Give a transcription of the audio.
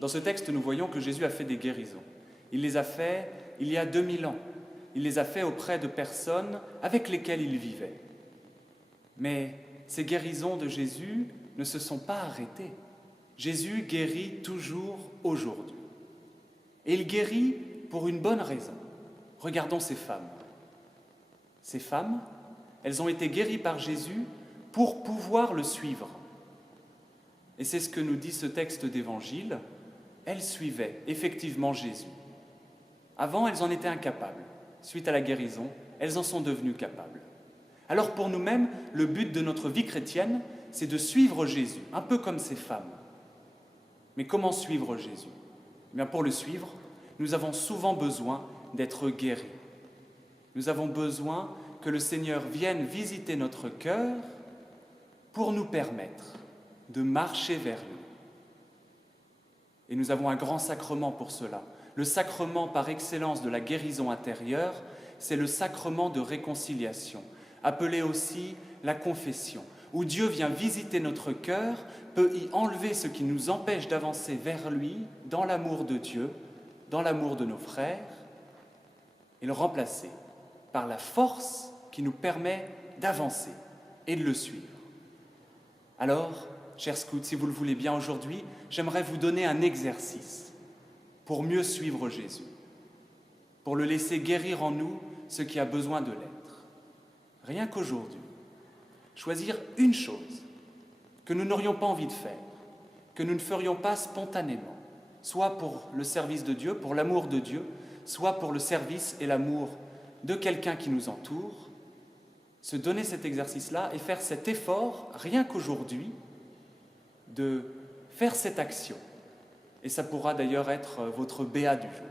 Dans ce texte, nous voyons que Jésus a fait des guérisons. Il les a fait il y a 2000 ans. Il les a fait auprès de personnes avec lesquelles il vivait. Mais ces guérisons de Jésus ne se sont pas arrêtées. Jésus guérit toujours aujourd'hui. Et il guérit pour une bonne raison. Regardons ces femmes. Ces femmes, elles ont été guéries par Jésus pour pouvoir le suivre. Et c'est ce que nous dit ce texte d'Évangile. Elles suivaient effectivement Jésus. Avant, elles en étaient incapables. Suite à la guérison, elles en sont devenues capables. Alors pour nous-mêmes, le but de notre vie chrétienne, c'est de suivre Jésus, un peu comme ces femmes. Mais comment suivre Jésus ? Eh bien, pour le suivre, nous avons souvent besoin d'être guéris. Nous avons besoin que le Seigneur vienne visiter notre cœur pour nous permettre de marcher vers lui. Et nous avons un grand sacrement pour cela. Le sacrement par excellence de la guérison intérieure, c'est le sacrement de réconciliation, appelé aussi la confession, où Dieu vient visiter notre cœur, peut y enlever ce qui nous empêche d'avancer vers lui, dans l'amour de Dieu, dans l'amour de nos frères, et le remplacer par la force qui nous permet d'avancer et de le suivre. Alors, chers scouts, si vous le voulez bien aujourd'hui, j'aimerais vous donner un exercice pour mieux suivre Jésus, pour le laisser guérir en nous ce qui a besoin de l'être. Rien qu'aujourd'hui, choisir une chose que nous n'aurions pas envie de faire, que nous ne ferions pas spontanément, soit pour le service de Dieu, pour l'amour de Dieu, soit pour le service et l'amour de quelqu'un qui nous entoure, se donner cet exercice-là et faire cet effort, rien qu'aujourd'hui, de faire cette action. Et ça pourra d'ailleurs être votre béat du jour.